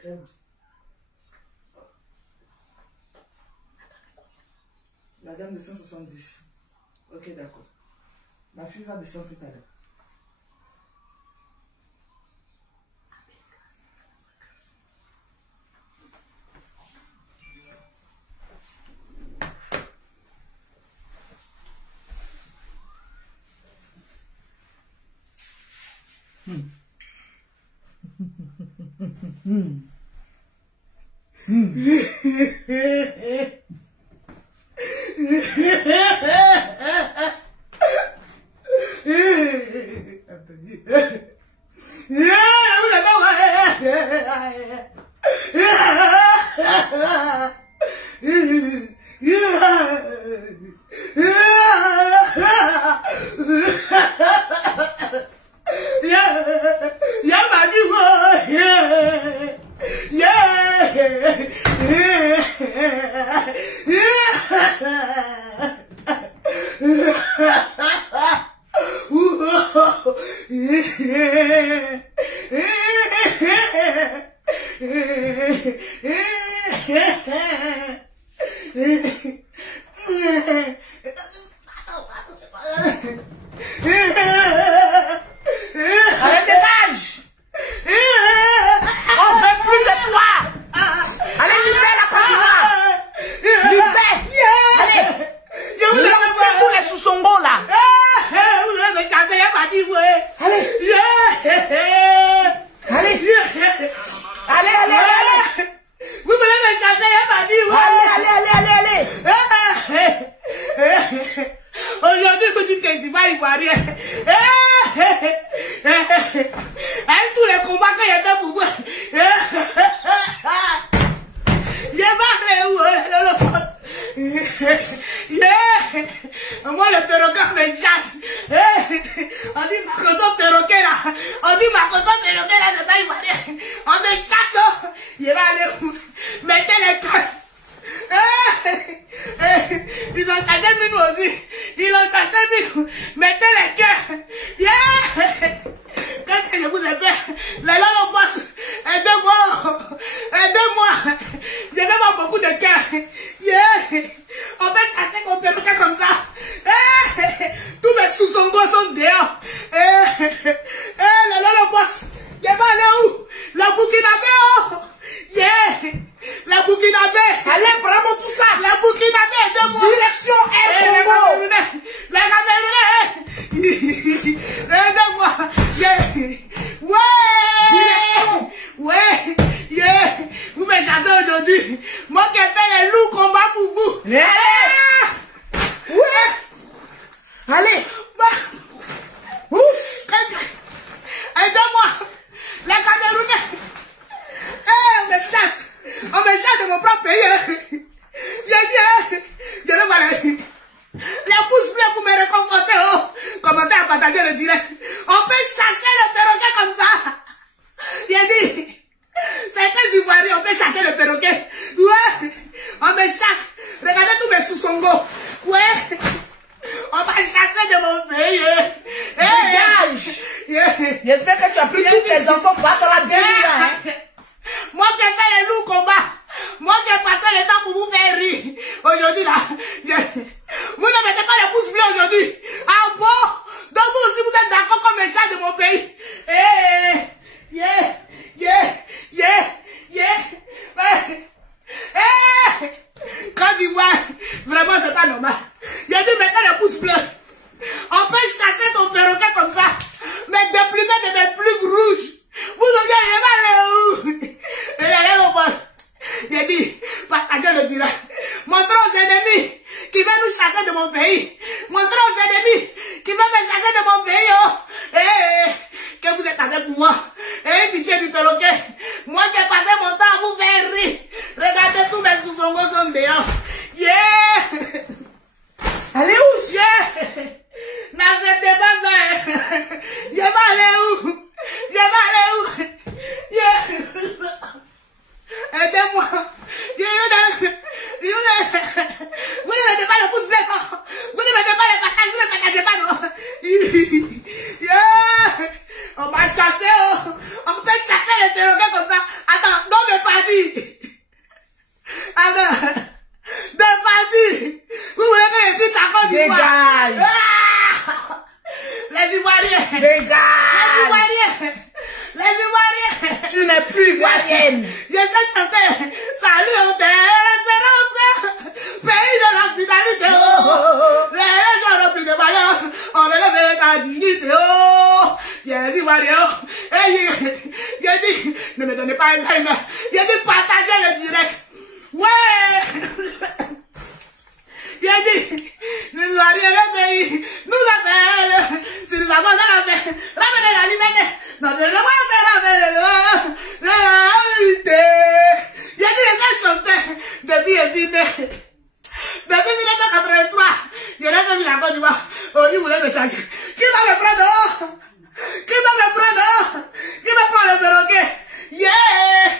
crème. La gamme de 170. Ok, d'accord. Ma fille va descendre tout à l'heure. J'espère que tu as pris tous tes enfants pour battre la délire. Moi qui ai fait les loups combats. Moi qui ai passé le temps pour vous faire rire. Aujourd'hui là. Vous ne mettez pas les pouces bleus aujourd'hui. Ah bon? Donc vous aussi vous êtes d'accord comme les chats de mon pays. Quand tu vois, vraiment c'est pas normal. Il a dit mettez les pouces bleus. On peut chasser son perroquet comme ça. Mais déplumer de mes plumes rouges. Vous ne voyez pas où. Il a dit, partagez le direct. Montrez aux ennemis qui veulent nous chasser de mon pays. Montrez aux ennemis qui veulent me chasser de mon pays. Que vous êtes avec moi. Pitié du perroquet. Moi j'ai passé mon temps à vous faire rire. Regardez tous mes sous-songos sont dehors. Allez où? N'acceptez pas ça. Je vais aller où? Aidez-moi. Vous ne mettez pas le pouce bleu. Vous ne mettez pas les patates. Vous ne partagez pas, non. On va chasser. On peut chasser les perroquets Je sais chanter. Salut au terre, pays de l'hospitalité. Les gens ont plus de bailleurs. On relève ta dignité. J'ai dit, Mario. J'ai dit, ne me donnez pas un Alzheimer. J'ai dit, partagez le direct. Ouais. J'ai dit, nous arrivons le pays, nous appelle, si nous avons la paix, ramenez la liberté, non, de la vérité. J'ai dit, les gens chantaient depuis hésité. Depuis 1983, je l'ai fait la Côte d'Ivoire, on lui voulait me changer. Qui va me prendre? Qui va me prendre? Qui va prendre le perroquet? Yeah!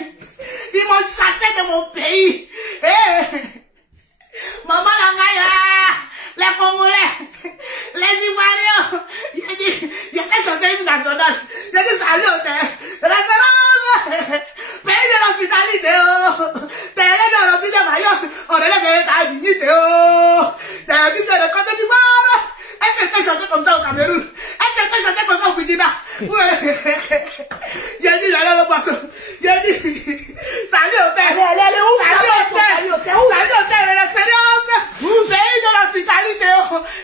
Ils m'ont chassé de mon pays. Maman Langaya, les Congolais, les Ivoiriens, j'ai dit, j'ai fait chanter une nationale, j'ai dit salut au terre, référence, pays de l'hospitalité, pays de l'hôpital, on relève ta dignité, t'as vu le Côte d'Ivoire, est-ce que tu peux chanter comme ça au Cameroun? Est-ce que tu peux chanter comme ça au Burkina? J'ai dit, j'allais au poisson, j'ai dit, salut au terre, Allez, où? salut au terre, l'expérience, pays de l'hospitalité,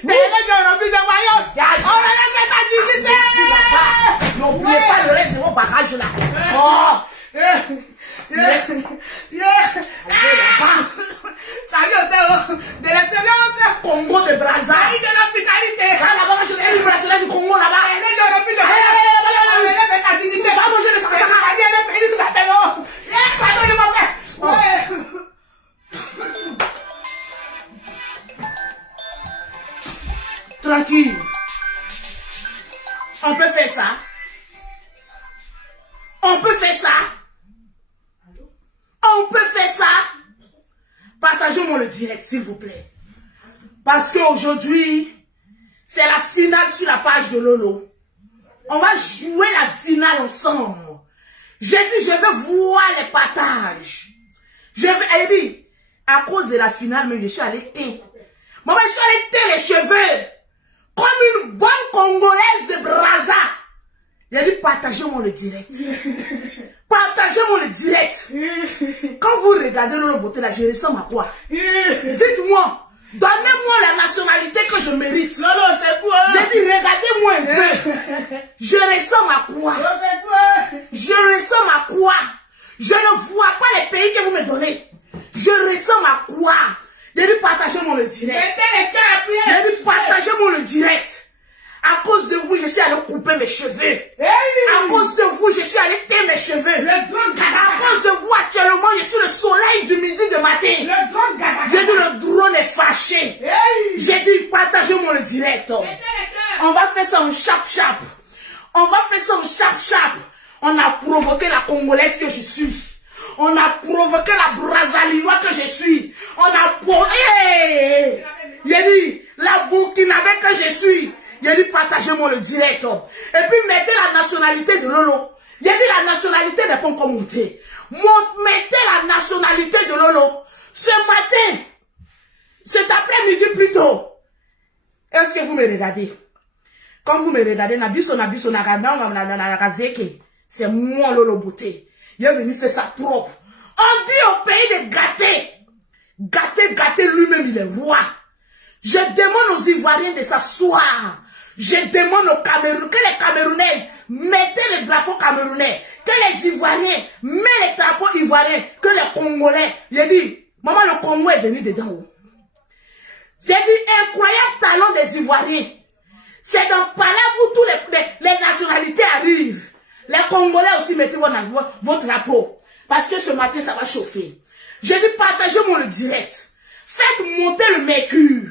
pays de l'hôpital de Mayotte, on relève ta dignité. N'oubliez pas le reste de vos bagages là. Salut au terre, de l'expérience, Congo de Brazza. pays de l'hospitalité, Là-bas, je vais national du Congo là-bas. pays de l'hôpital de Mayotte, on relève ta dignité. Va manger le sac. Le pays nous appelle, pardon, je m'en vais. Tranquille. On peut faire ça. On peut faire ça. On peut faire ça. Partagez-moi le direct, s'il vous plaît. Parce qu'aujourd'hui, c'est la finale sur la page de Lolo. On va jouer la finale ensemble. J'ai dit, je veux voir les partages. Elle dit, à cause de la finale, mais je suis allée teindre. Maman, je suis allée teindre les cheveux. Comme une bonne Congolaise de Brazza. Il a dit, partagez-moi le direct. Partagez-moi le direct. Quand vous regardez Lolo Beauté là, je ressemble à quoi? Dites-moi. Donnez-moi la nationalité que je mérite. Lolo, c'est quoi? J'ai dit, regardez-moi un peu. Je ressemble à quoi? Je ressemble à quoi? Je ne vois pas les pays que vous me donnez. Je ressemble à quoi? J'ai dit, partagez-moi le direct. J'ai dit, partagez-moi le direct. À cause de vous, je suis allé couper mes cheveux. À cause de vous, je suis allé teindre mes cheveux. À cause de vous, actuellement, je suis le soleil du midi de matin. J'ai dit, le drone est fâché. J'ai dit, partagez-moi le direct. On va faire ça en chap-chap. On va faire ça en chap-chap. On a provoqué la Congolaise que je suis. On a provoqué la Brazzalinoise que je suis. On a provoqué. J'ai dit, la Burkinabé que je suis. J'ai dit, partagez-moi le direct. Et puis, mettez la nationalité de Lolo. J'ai dit, la nationalité n'est pas encore montée. Mettez la nationalité de Lolo. Ce matin, cet après-midi plutôt. Est-ce que vous me regardez? Quand vous me regardez, c'est moi Lolo Beauté. Il est venu faire ça propre. On dit au pays de gâter. Gâter lui-même, il est roi. Je demande aux Ivoiriens de s'asseoir. Je demande aux Camerounais, que les Camerounaises mettez les drapeaux camerounais. Que les Ivoiriens mettent les drapeaux ivoiriens. Que les Congolais. J'ai dit, maman, le Congo est venu dedans. J'ai dit, incroyable talent des Ivoiriens. C'est dans Palais où toutes les nationalités arrivent. Les Congolais aussi mettez vos drapeaux. Parce que ce matin, ça va chauffer. J'ai dit, partagez-moi le direct. Faites monter le mercure.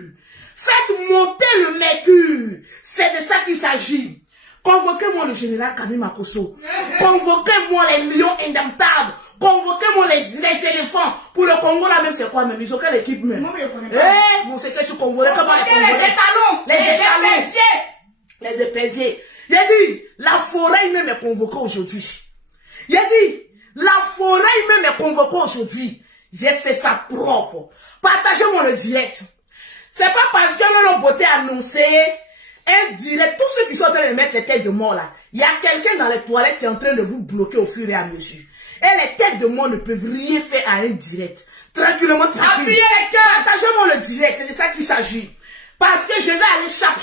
Faites monter le mercure. C'est de ça qu'il s'agit. Convoquez-moi le général Kabila Kosso. Convoquez-moi les lions indomptables. Convoquez-moi les éléphants. Pour le Congo, là même, c'est quoi même? Ils ont quelle équipe même? Mon secret, je suis congolais. Comment les Congolais? Les étalons. Les éperviers. Il a dit, la forêt même est convoquée aujourd'hui. Il a dit, la forêt même est convoquée aujourd'hui. J'ai fait ça propre. Partagez-moi le direct. C'est pas parce que Lolo Beauté a annoncé un direct. Tous ceux qui sont en train de mettre les têtes de mort là, il y a quelqu'un dans les toilettes qui est en train de vous bloquer au fur et à mesure. Et les têtes de moi ne peuvent rien faire à un direct. Tranquillement, tranquille. Appuyez les cœurs. Partagez-moi le direct, c'est de ça qu'il s'agit. Parce que je vais aller chap.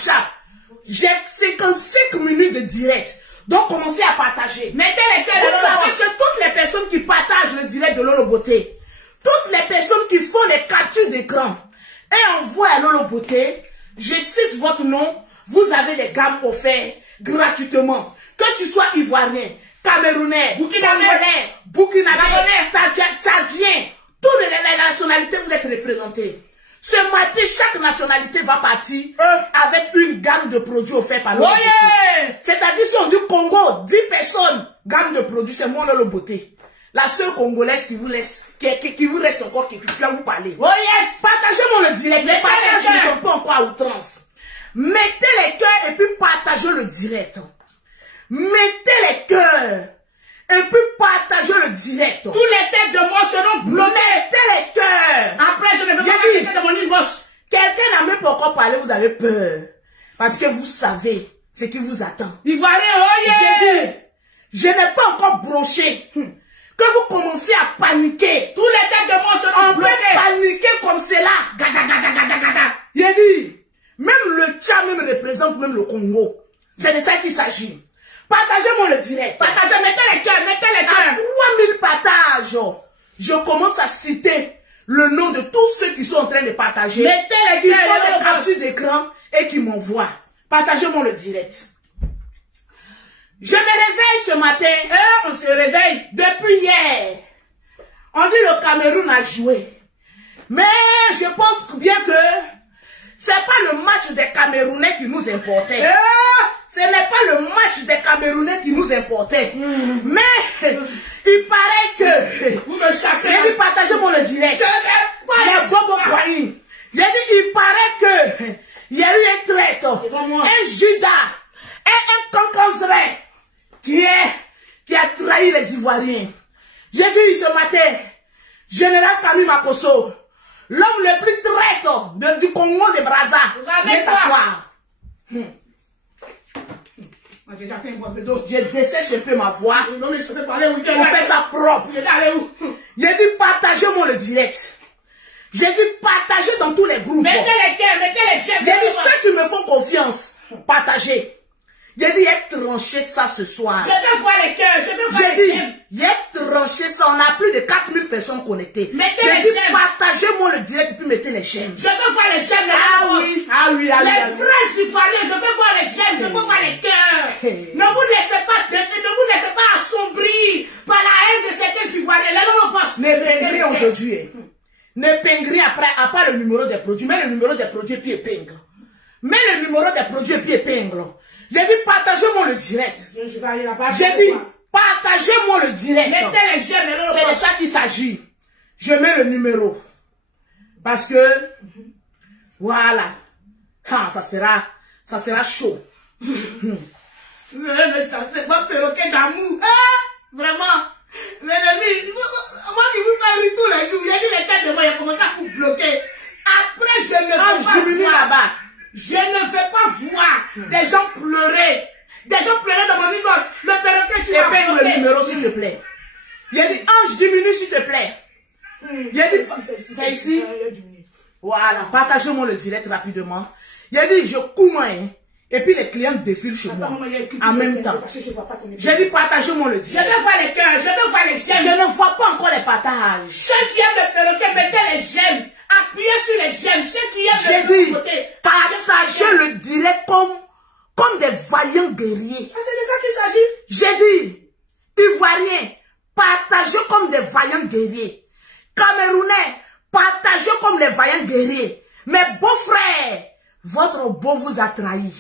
J'ai 55 minutes de direct. Donc, commencez à partager. Mettez les cœurs. Vous savez que toutes les personnes qui partagent le direct de Lolo Beauté, toutes les personnes qui font les captures d'écran et envoient à Lolo Beauté, je cite votre nom, vous avez des gammes offertes gratuitement. Que tu sois ivoirien, camerounais, burkinabé, tchadien, toutes les nationalités vous êtes représentées. Ce matin, chaque nationalité va partir avec une gamme de produits offerts par Lolo Beauté. C'est-à-dire, si on dit Congo, 10 personnes, gamme de produits, c'est moi Lolo Beauté. La seule Congolaise qui vous laisse, qui vous reste encore, qui peut vous parler. Oh yes! Partagez-moi le direct. Les partages ne sont pas encore à outrance. Mettez les cœurs et puis partagez le direct. Mettez les cœurs et puis partagez le direct. Tous les têtes de moi seront bloquées. Mettez les cœurs. Après, je ne vais pas parler de mon inbox. Quelqu'un n'a même pas encore parlé, vous avez peur. Parce que vous savez ce qui vous attend. Ivoirien, oh yeah! J'ai dit, je n'ai pas encore broché. Que vous commencez à paniquer. Tous les têtes de moi seront bloquées. On peut paniquer comme cela. J'ai dit, même le Tchad même représente même le Congo. C'est de ça qu'il s'agit. Partagez-moi le direct. Partagez, mettez les cœurs, mettez les cœurs. 3000 partages. Je commence à citer le nom de tous ceux qui sont en train de partager. Mettez les qui cœurs. font des captures d'écran et qui m'envoient. Partagez-moi le direct. Je me réveille ce matin. On se réveille. Depuis hier. On dit le Cameroun a joué. Mais je pense bien que c'est pas le match des Camerounais qui nous importait. Ce n'est pas le match des Camerounais qui nous importait. Mais il paraît que... Vous me chassez. J'ai dit partagez-moi le direct. J'ai dit il paraît que il y a eu un traître, un Judas et un Kankanzré qui a trahi les Ivoiriens. J'ai dit ce matin, Général Camille Makosso, l'homme le plus traître du Congo de Brazza, vient t'asseoir. Je dessèche un peu ma voix. On fait ça propre. J'ai dit partagez-moi le direct. J'ai dit partagez dans tous les groupes. Mettez les cœurs, mettez les chefs. J'ai dit ceux qui me font confiance, partagez. J'ai dit, il a tranché ça ce soir. Je veux voir les cœurs, je veux voir les J'ai j'aime. dit, il a tranché ça. On a plus de 4000 personnes connectées. Mettez les J'ai dit, j'aime. partagez-moi le direct et puis mettez les j'aime. Je veux voir les j'aime. Les vrais Ivoiriens, je veux voir les j'aime, je veux voir les cœurs. Ne vous laissez pas assombrir par la haine de certains Ivoiriens. Ne pingris aujourd'hui. Ne pingris après, à part le numéro des produits. Mets le numéro des produits et puis épingre. Mets le numéro des produits et puis épingre. J'ai dit, partagez-moi le direct. J'ai dit, partagez-moi le direct. Mettez les j'aime. C'est de ça qu'il s'agit. Je mets le numéro. Parce que, voilà. Ah, ça sera chaud. Vous allez me chanter, moi, perroquet d'amour. Vraiment. L'ennemi, moi qui vous parle tous les jours, il y a dit les têtes de moi, il a commencé à vous bloquer. Après, je ne veux pas voir là-bas. Je ne veux pas voir des gens pleurer. Des gens pleurer dans mon inbox. Le perroquet, tu vas bloquer. Le numéro, s'il te plaît. Il a dit, Ange, diminue, s'il te plaît. Il a dit, c'est ici. Voilà, partagez-moi le direct rapidement. Il a dit, je cours, hein. Et puis les clients défilent chez moi en même temps. J'ai dit partagez-moi le direct. Je veux voir les cœurs, je veux voir les j'aime. Je ne vois pas encore les partages. Ceux qui aiment le perroquet, mettez les j'aime. Appuyez sur les j'aime. Ceux qui aiment le côté, partagez le direct comme des vaillants guerriers. Ah, c'est de ça qu'il s'agit. J'ai dit, Ivoiriens, partagez comme des vaillants guerriers. Camerounais, partagez comme les vaillants guerriers. Mes beaux-frères, votre beau vous a trahi.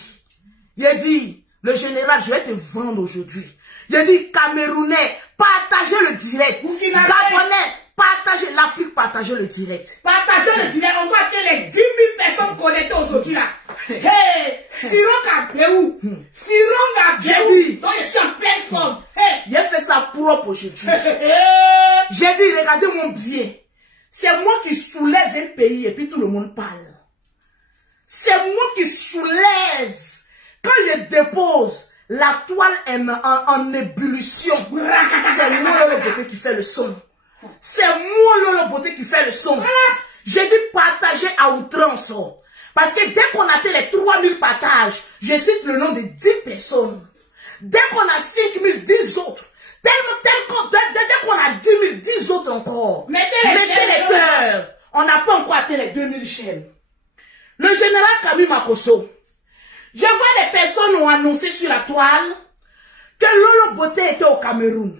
Il a dit, le général, je vais te vendre aujourd'hui. Il a dit, Camerounais, partagez le direct. Gabonais, partagez l'Afrique, partagez le direct. Partagez le direct. On doit atteindre les 10 000 personnes connectées aujourd'hui là. Hey, Firon Kabéou. Firon Kabéou. Donc je suis en pleine forme. Hey. J'ai fait ça propre aujourd'hui. J'ai dit, regardez-moi bien. C'est moi qui soulève un pays et puis tout le monde parle. C'est moi qui soulève. Quand je dépose La toile est en ébullition. C'est moi Lolo Beauté qui fait le son. C'est moi Lolo Beauté qui fait le son. J'ai dit partager à outrance. Parce que dès qu'on atteint les 3000 partages, je cite le nom de 10 personnes. Dès qu'on a 5000, 10 autres. Dès qu'on a 10 000, 10 autres encore. Mettez les cœurs. On n'a pas encore atteint les 2000 chaînes. Le général Camille Makosso. Je vois des personnes ont annoncé sur la toile que Lolo Beauté était au Cameroun.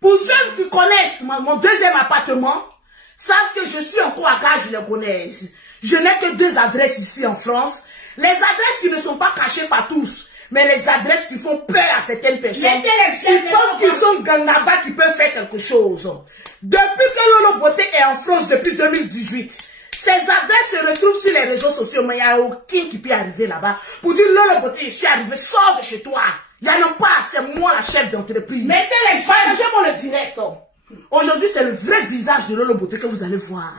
Pour ceux qui connaissent mon deuxième appartement, savent que je suis encore à Garges-les-Gonesse. Je n'ai que 2 adresses ici en France. Les adresses qui ne sont pas cachées par tous, mais les adresses qui font peur à certaines personnes. Ils pensent qu'ils sont Gangaba qui peuvent faire quelque chose. Depuis que Lolo Beauté est en France depuis 2018, ces adresses se retrouvent sur les réseaux sociaux, mais il n'y a aucun qui peut arriver là-bas pour dire Lolo Beauté, je suis arrivé, sors de chez toi. Il n'y en a pas, c'est moi la chef d'entreprise. Mettez les gens le direct. Aujourd'hui, c'est le vrai visage de Lolo Beauté que vous allez voir.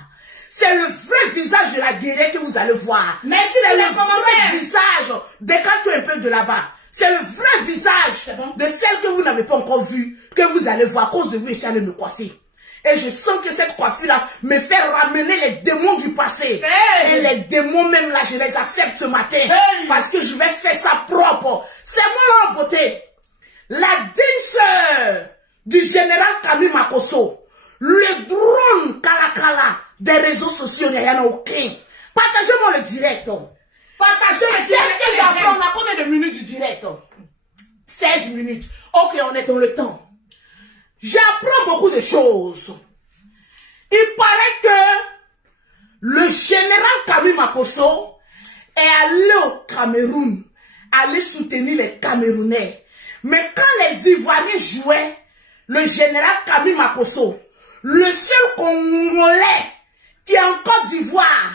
C'est le vrai visage de la guerrière que vous allez voir. Mais c'est le vrai visage. Décale-toi un peu de là-bas. C'est le vrai visage de celle que vous n'avez pas encore vue, que vous allez voir à cause de vous et de me coiffer. Et je sens que cette coiffure-là me fait ramener les démons du passé. Hey. Et les démons même là, je les accepte ce matin. Hey. Parce que je vais faire ça propre. C'est moi Lolo Beauté. La digne sœur du général Camille Makosso. Le drone Kalakala des réseaux sociaux, il n'y en a aucun. Partagez-moi le direct. Partagez le direct. Qu'est-ce que j'apprends? On a combien de minutes du direct? 16 minutes. Ok, on est dans le temps. J'apprends beaucoup de choses. Il paraît que le général Camille Makosso est allé au Cameroun, aller soutenir les Camerounais. Mais quand les Ivoiriens jouaient, le général Camille Makosso, le seul Congolais qui est en Côte d'Ivoire,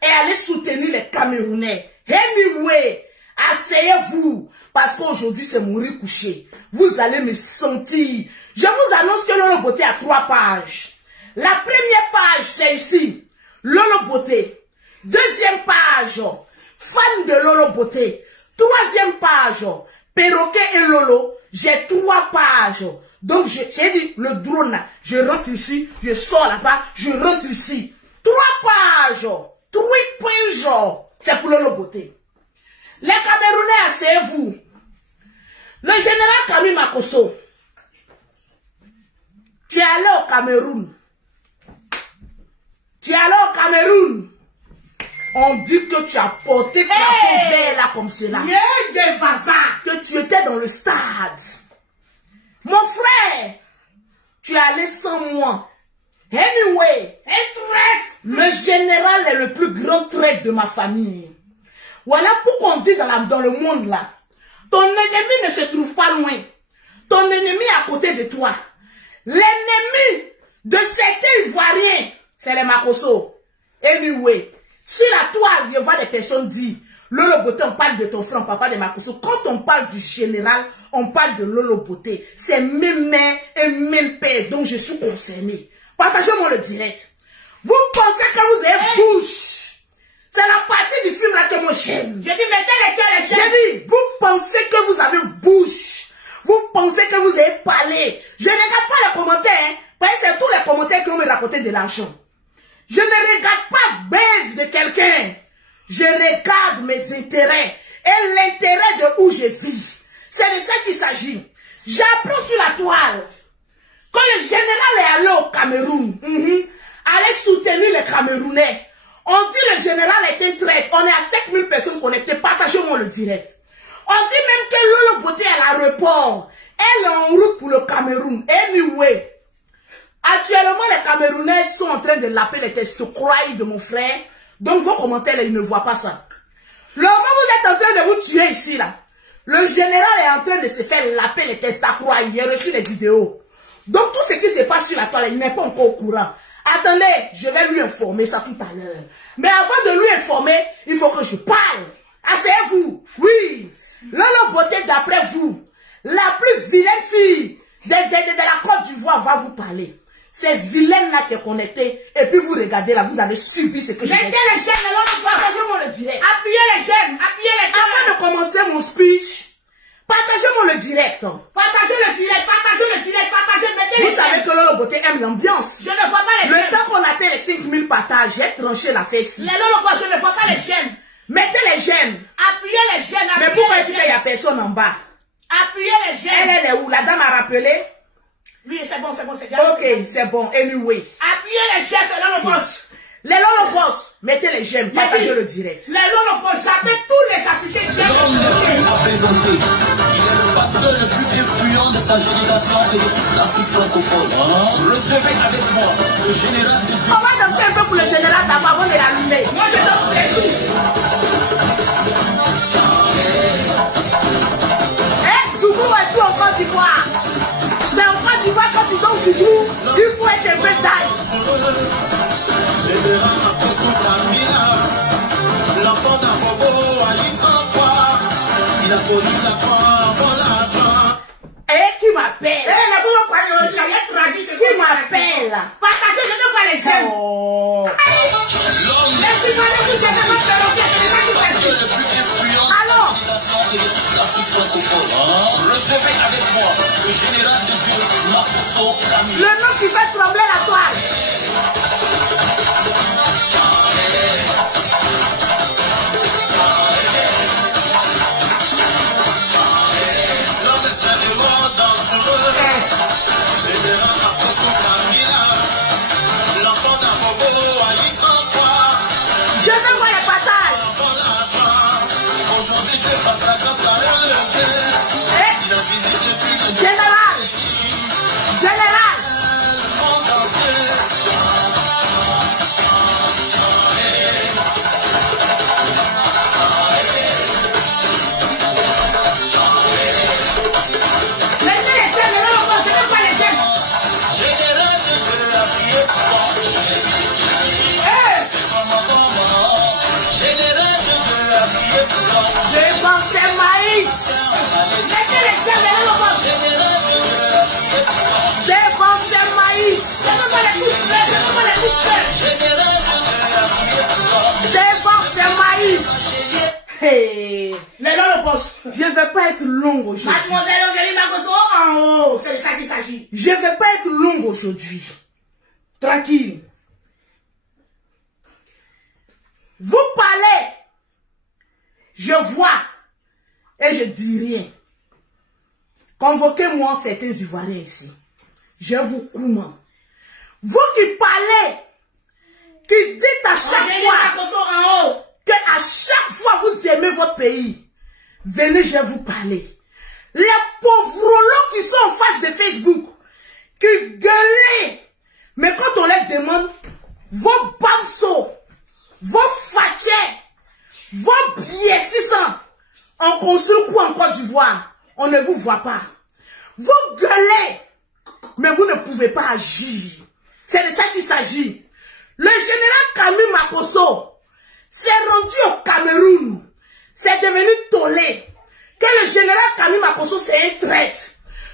est allé soutenir les Camerounais. Anyway, asseyez-vous, parce qu'aujourd'hui c'est mourir couché. Vous allez me sentir. Je vous annonce que Lolo Beauté a 3 pages. La première page, c'est ici. Lolo Beauté. Deuxième page, fan de Lolo Beauté. Troisième page, perroquet et Lolo. J'ai 3 pages. Donc, j'ai dit, le drone, je rentre ici, je sors là-bas, je rentre ici. 3 pages. 3 pages. C'est pour Lolo Beauté. Les Camerounais, asseyez-vous. Le général Camille Makosso, tu es allé au Cameroun. Tu es allé au Cameroun. On dit que tu as porté ta peau vert là comme cela. Que tu étais dans le stade. Mon frère, tu es allé sans moi. Anyway, le général est le plus grand traître de ma famille. Voilà pourquoi on dit dans le monde là, ton ennemi ne se trouve pas loin. Ton ennemi est à côté de toi. L'ennemi de certains Ivoiriens, c'est les Makosso. Anyway, sur la toile, je vois des personnes dire, Lolo Beauté, on parle de ton frère, on parle pas de Makosso. Quand on parle du général, on parle de Lolo Beauté. C'est même mère et même père, donc je suis concerné. Partagez-moi le direct. Vous pensez que vous avez bouche. C'est la partie du film là que moi j'aime. J'ai dit, mettez les cœurs les chaînes. J'ai dit, vous pensez que vous avez bouche. Vous pensez que vous avez parlé. Je ne regarde pas les commentaires, hein, parce que c'est tous les commentaires qui ont me rapporté de l'argent. Je ne regarde pas bête de quelqu'un. Je regarde mes intérêts et l'intérêt de où je vis. C'est de ça qu'il s'agit. J'apprends sur la toile. Quand le général est allé au Cameroun, aller soutenir les Camerounais, on dit le général est un traître. On est à 7000 personnes connectées. Partagez-moi le direct. On dit même que Lolo Beauté à l'aéroport. Elle est en route pour le Cameroun. Anyway, actuellement, les Camerounais sont en train de laper les testocroix de mon frère. Donc, vos commentaires, là, ils ne voient pas ça. Le moment où vous êtes en train de vous tuer ici, là, le général est en train de se faire laper les testocroix. Il a reçu les vidéos. Donc, tout ce qui se passe sur la toile, il n'est pas encore au courant. Attendez, je vais lui informer ça tout à l'heure. Mais avant de lui informer, il faut que je parle. Asseyez-vous. Oui. Lolo Beauté, d'après vous, la plus vilaine fille de la Côte d'Ivoire va vous parler. C'est vilaine là qui est connectée. Et puis vous regardez là, vous allez subir ce que je vais dire. Mettez les chaînes, partagez-moi le direct. Appuyez les chaînes, appuyez les chaînes. Avant de commencer mon speech, Partagez-moi le direct. Partagez le direct, mettez les chaînes. Vous savez que Lolo Beauté aime l'ambiance. Je ne vois pas les chaînes. Le temps qu'on atteint les 5000 partages, j'ai tranché la fesse. Les Lolo Boss, je ne vois pas les chaînes. Mettez les j'aime. Appuyez les chaînes. Mais pourquoi est-ce qu'il n'y a personne en bas? Appuyez les chaînes. Elle est où? La dame a rappelé? Oui, c'est bon, c'est bien. Ok, c'est bon. Anyway. Appuyez les chaînes de Lolo Boss. Les Lolo Boss, mettez les j'aime, partagez le direct. Les Lolo Boss, j'appelle tous les Africains bien. L'homme à présenter. Il est le pasteur le plus influent de sa génération et de toute l'Afrique francophone. Recevez avec moi le général de Dieu. On va danser un peu pour le général d'abord avant de l'allumer. Moi, je danse dessus. Zoubou est tout en Côte d'Ivoire. C'est en Côte d'Ivoire quand tu danses Zoubou, il faut être un peu taille. L'enfant d'un bobo à l'histoire, il a connu la croix, voilà toi. Eh, qui m'appelle? La bonne quoi, il y a traduit ce Qui m'appelle? Partagez, je ne vois les chaînes. Oh. Les Ivoiriens, vous savez pas perroquet, c'est ça qui s'agit. Le plus influent Alors? de toute l'Afrique francophone. Recevez avec moi le général de Dieu, Makosso Camille. Le nom qui fait trembler la toile. L'homme extrêmement dangereux, général Makosso Camille, l'enfant d'un bobo à l'histoire, Je veux voir les partages. voilà toi. Aujourd'hui Dieu passe la grâce à relever. Eh, Il a visité plus de général. Général. le monde entier. Mettez les chaînes, les Lolo Boss, je ne vois les chaînes. Général de Dieu, la prière pour moi. C'est vraiment. Général de Dieu, la prière pour moi. Défense maïs. Mettez les chaînes, les Lolo Boss. Général de Dieu, la prière pour moi. Défense maïs. Je ne vois les pouces bleus, je ne vois les pouces bleus. Général de Dieu, la prière pour moi. Défense maïs. Hey. Les Lolo Boss. Je ne vais pas être longue aujourd'hui. Mademoiselle Angéline Makosso en haut. C'est de ça qu'il s'agit. Je ne vais pas être longue aujourd'hui. Tranquille. Vous parlez. Je vois. Et je dis rien. Convoquez-moi certains Ivoiriens ici. Je vous commande. Vous qui parlez, qui dites à chaque Angéline fois Makosso en haut. que à chaque fois vous aimez votre pays, venez, je vais vous parler. Les pauvres lots qui sont en face de Facebook, qui gueulent, mais quand on les demande, vos bamsos, vos fatchés, vos biessissants, on construit quoi en Côte d'Ivoire? On ne vous voit pas. Vous gueulez, mais vous ne pouvez pas agir. C'est de ça qu'il s'agit. Le général Camille Makosso s'est rendu au Cameroun. C'est devenu tollé. Que le général Camille Makosso c'est un traître.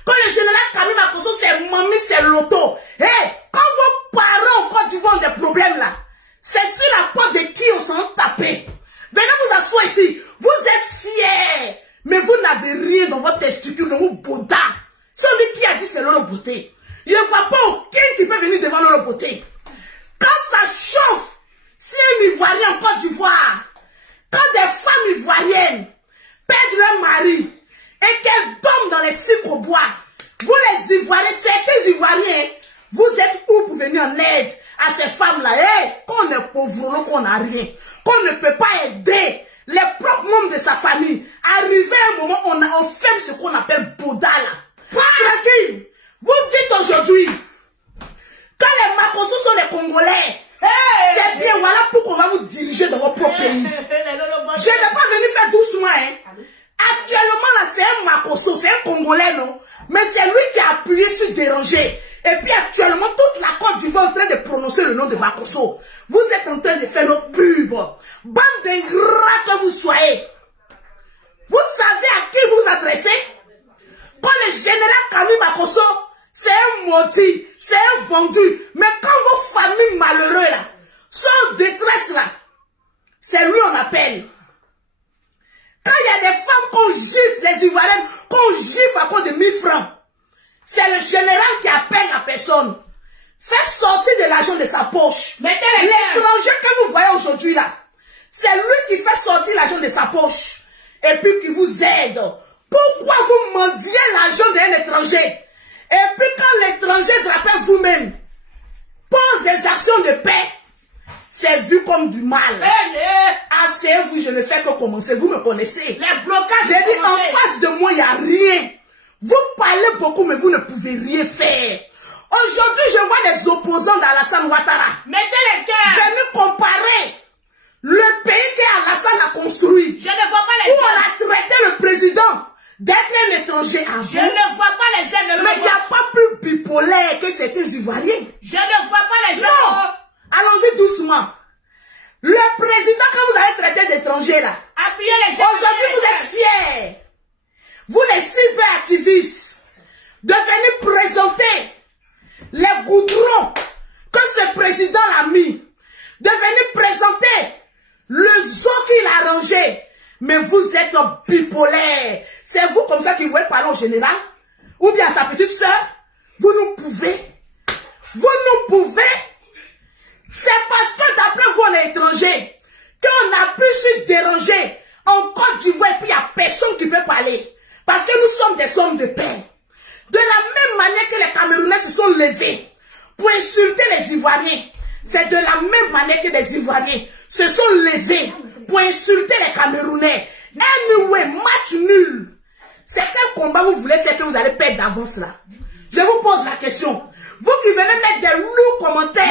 Que le général Camille Makosso c'est Mami, c'est Loto. Hey, quand vos parents en Côte d'Ivoire ont des problèmes là, c'est sur la porte de qui on s'en tapé. Venez vous asseoir ici. Vous êtes fiers. Mais vous n'avez rien dans votre testicule, dans vos bodas. Si on dit qui a dit c'est Lolo Beauté, il ne voit pas aucun qui peut venir devant Lolo Beauté. Quand ça chauffe, si un Ivoirien en Côte d'Ivoire, quand des femmes ivoiriennes perdent leur mari et qu'elles dorment dans les cycles au bois, vous les Ivoiriens, certains Ivoiriens, vous êtes où pour venir en aide à ces femmes-là? Hey, quand on est pauvre, qu'on n'a rien, qu'on ne peut pas aider les propres membres de sa famille, arrivé à un moment, on fait ce qu'on appelle Bodala. Tranquille, vous dites aujourd'hui que les Makosso sont les Congolais. Hey, c'est bien, voilà pourquoi on va vous diriger dans votre propre pays. Je ne vais pas venir faire doucement. Hein. Actuellement, là, c'est un Makosso, c'est un Congolais, non? Mais c'est lui qui a appuyé sur Déranger. Et puis actuellement, toute la Côte d'Ivoire est en train de prononcer le nom de Makosso. Vous êtes en train de faire notre pub. Bande d'ingrats que vous soyez. Vous savez à qui vous adressez? Quand le général Camille Makosso, c'est un maudit, c'est un vendu. Mais quand vos familles malheureuses là, sont en détresse là, c'est lui on appelle. Quand il y a des femmes qu'on gifle, les Ivoiriennes, qu'on gifle à cause de 1000 francs, c'est le général qui appelle la personne. Fait sortir de l'argent de sa poche. L'étranger que vous voyez aujourd'hui là, c'est lui qui fait sortir l'argent de sa poche. Et puis qui vous aide. Pourquoi vous mendiez l'argent d'un étranger? Et puis quand l'étranger drapait vous-même, pose des actions de paix, c'est vu comme du mal. Asseyez-vous, je ne fais que commencer. Vous me connaissez. Les blocages. J'ai dit, en face de moi, il n'y a rien. Vous parlez beaucoup, mais vous ne pouvez rien faire. Aujourd'hui, je vois les opposants d'Alassane Ouattara. Mettez les cœurs. Venez comparer le pays qu'Alassane a construit. Je ne vois pas les gens. Où on a traité le président d'être un étranger avant. Je ne vois pas les gens. Mais il n'y a pas plus bipolaire que certains Ivoiriens. Je ne vois pas les gens. Non. Allons-y doucement. Le président, quand vous avez traité d'étranger là, appuyez les gens. Aujourd'hui, vous êtes fiers. Vous les cyberactivistes, de venir présenter les goudrons que ce président l'a mis, de venir présenter le zoo qu'il a rangé. Mais vous êtes bipolaire. C'est vous comme ça qui voulez parler au général, ou bien à sa petite soeur. Vous nous pouvez. Vous nous pouvez. C'est parce que d'après vous, on est étranger, qu'on a pu se déranger en Côte d'Ivoire et puis il n'y a personne qui peut parler. Parce que nous sommes des hommes de paix. De la même manière que les Camerounais se sont levés pour insulter les Ivoiriens, c'est de la même manière que les Ivoiriens se sont levés pour insulter les Camerounais. Anyway, match nul. C'est quel combat vous voulez faire que vous allez perdre d'avance là? Je vous pose la question. Vous qui venez mettre des lourds commentaires,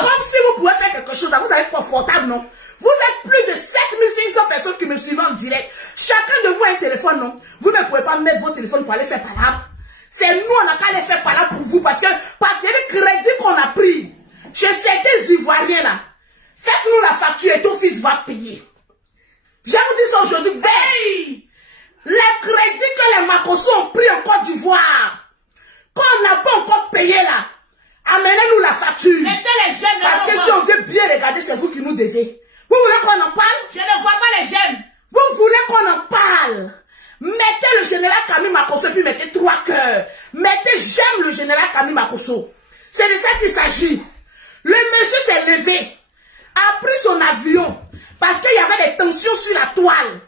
comme si vous pouvez faire quelque chose, vous êtes confortable, non? Vous êtes plus de 7500 personnes qui me suivent en direct. Chacun de vous a un téléphone, non? Vous ne pouvez pas mettre votre téléphone pour aller faire palabre. C'est nous, on n'a qu'à aller faire palabre pour vous, parce que par les crédits qu'on a pris chez certains Ivoiriens là, faites-nous la facture et ton fils va payer. Je vous dis ça aujourd'hui, hey! Les crédits que les Makosso ont pris en Côte d'Ivoire, qu'on n'a pas encore payé là, amenez-nous la facture. Parce que si on veut bien regarder, c'est vous qui nous devez. Vous voulez qu'on en parle? Je ne vois pas les jeunes. Vous voulez qu'on en parle? Mettez le général Camille Makosso, puis mettez 3 cœurs. Mettez j'aime le général Camille Makosso. C'est de ça qu'il s'agit. Le monsieur s'est levé, a pris son avion, parce qu'il y avait des tensions sur la toile.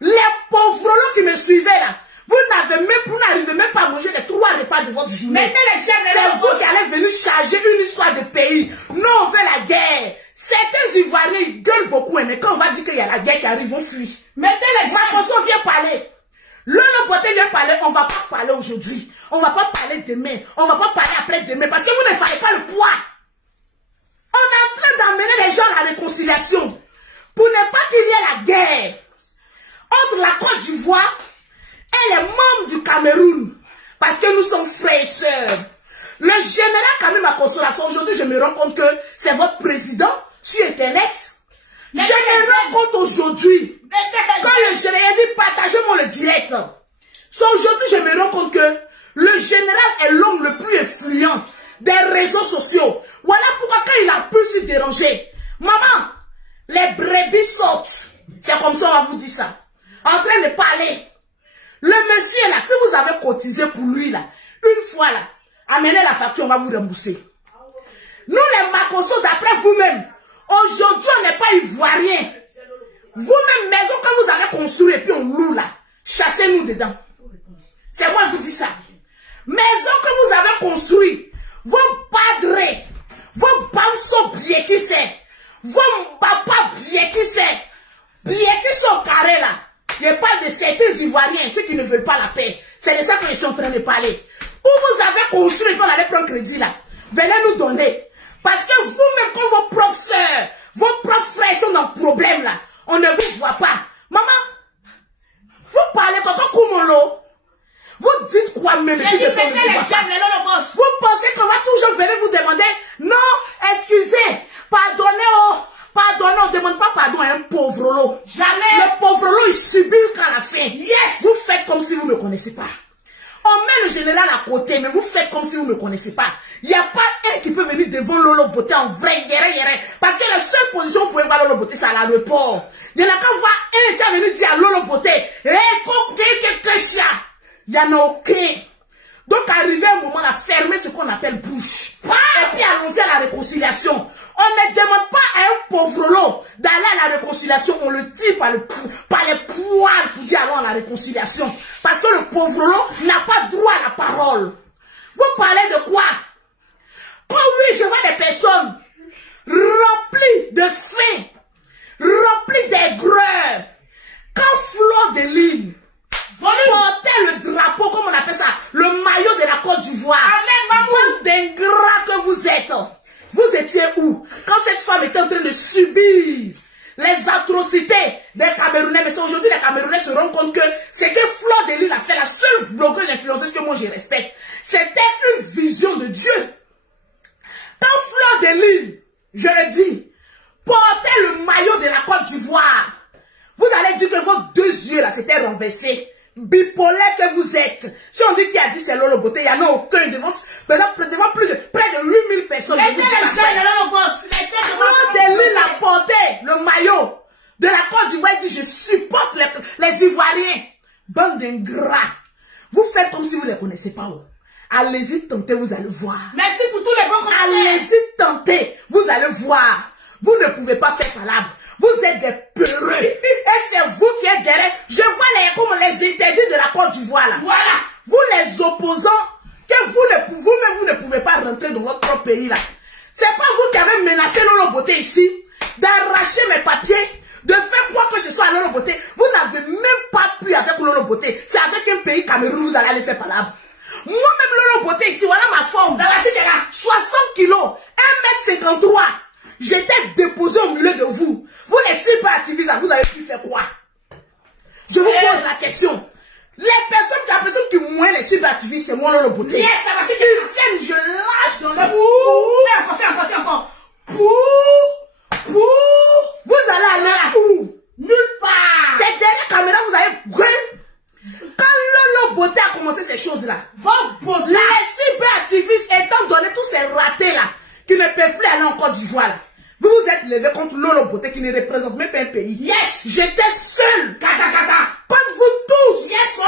Les pauvres qui me suivaient là, vous n'arrivez même pas à manger les 3 repas de votre journée. C'est vous qui allez venir charger une histoire de pays. Non, on fait la guerre. Certains Ivoiriens gueulent beaucoup, mais quand on va dire qu'il y a la guerre qui arrive, on fuit. Mettez les Makosso vient parler. Le Loboté vient parler, on ne va pas parler aujourd'hui. On ne va pas parler demain. On ne va pas parler après-demain, parce que vous ne fallait pas le poids. On est en train d'amener les gens à la réconciliation. Pour ne pas qu'il y ait la guerre entre la Côte d'Ivoire et les membres du Cameroun, parce que nous sommes frères et sœurs. Le général Camille Makosso, aujourd'hui, je me rends compte que c'est votre président sur Internet. Je me rends compte aujourd'hui que le général dit partagez-moi le direct. Aujourd'hui, je me rends compte que le général est l'homme le plus influent des réseaux sociaux. Voilà pourquoi quand il a pu se déranger, maman, les brebis sautent. C'est comme ça on va vous dire ça. En train de parler. Le monsieur là, si vous avez cotisé pour lui là, une fois là, amenez la facture, on va vous rembourser. Nous les Makosso, d'après vous-même, aujourd'hui on n'est pas ivoirien. Vous-même, maison que vous avez construite et puis on loue là, chassez-nous dedans. C'est moi qui vous dis ça. Maison que vous avez construite, vos padres, vos bamsos bien qui c'est, vos papas bien qui c'est, bien qui sont carrés là. Il n'y a pas de certains Ivoiriens, ceux qui ne veulent pas la paix. C'est de ça que je suis en train de parler. Où vous avez construit et puis on allait prendre crédit là. Venez nous donner. Parce que vous-même, quand vos propres soeurs, vos propres frères sont dans le problème là, on ne vous voit pas. Maman, vous parlez quand on Koumolo. Vous dites quoi même? Vous pensez qu'on va toujours venir vous demander, non, excusez, pardonnez, pardonnez, on ne demande pas pardon à un pauvre lot. Jamais. Le pauvre lot, il subit qu'à la fin. Yes. Vous faites comme si vous ne me connaissez pas. On met le général à côté, mais vous faites comme si vous ne me connaissez pas. Il n'y a pas un qui peut venir devant Lolo Beauté en vrai, parce que la seule position où vous pouvez voir Lolo Beauté, c'est à l'aéroport. Il y en a qu'à voir un qui a venu dire à Lolo Beauté, il y en a aucun. Donc, arrivé un moment, on a fermé ce qu'on appelle bouche. Et puis, allons-y à la réconciliation. On ne demande pas à un pauvre lot d'aller à la réconciliation. On le tire par les poils pour dire allons à la réconciliation. Parce que le pauvre lot n'a pas droit à la parole. Vous parlez de quoi? Quand oui, je vois des personnes remplies de faim, remplies d'aigreur, quand Fleur de Lys portait le drapeau, comme on appelle ça, le maillot de la Côte d'Ivoire. Amen, d'ingrats que vous êtes. Vous étiez où? Quand cette femme était en train de subir les atrocités des Camerounais. Mais aujourd'hui, les Camerounais se rendent compte que c'est que Fleur de Lys a fait, la seule blogueuse influenceuse que moi je respecte. C'était une vision de Dieu. Quand Fleur de Lys, je le dis, portait le maillot de la Côte d'Ivoire, vous allez dire que vos deux yeux là, c'était renversé. Bipolaire que vous êtes. Si on dit qui a dit c'est Lolo Beauté, il n'y en a aucun devant près de 8000 personnes. Fleur de Lys a porté le maillot de la Côte d'Ivoire. Il dit je supporte les Ivoiriens. Bande d'ingrats. Vous faites comme si vous ne les connaissez pas. Allez-y tenter, vous allez voir. Merci pour tous les bons commentaires. Allez-y tenter, vous allez voir. Vous ne pouvez pas faire palabre. Vous êtes des peureux. Et c'est vous qui êtes derrière. Je vois comme les interdits de la Côte d'Ivoire là. Voilà. Vous les opposants, que vous ne pouvez pas rentrer dans votre propre pays là. C'est pas vous qui avez menacé Lolo Beauté ici, d'arracher mes papiers, de faire quoi que ce soit à Lolo Beauté. Vous n'avez même pas pu avec Lolo Beauté. C'est avec un pays Cameroun vous allez aller faire palabre. Moi-même Lolo Beauté ici, voilà ma forme. Dans la cité là, 60 kilos, 1m53. J'étais déposé au milieu de vous. Vous les cyberactivistes, vous avez pu faire quoi? Je vous pose la question. Les personnes qui mouillent les cyberactivistes, c'est moi Lolo Beauté. Yes, ça va, c'est qu'ils viennent, je lâche dans le Fais encore. Vous allez aller où? Nulle part. C'est derrière la caméra, vous allez... Quand Lolo Beauté a commencé ces choses-là, les cyberactivistes, étant donné tous ces ratés-là, qui ne peuvent plus aller en Côte d'Ivoire, vous vous êtes levé contre Lolo Beauté qui ne représente même pas un pays. Yes! J'étais seul. Contre vous tous. Yes!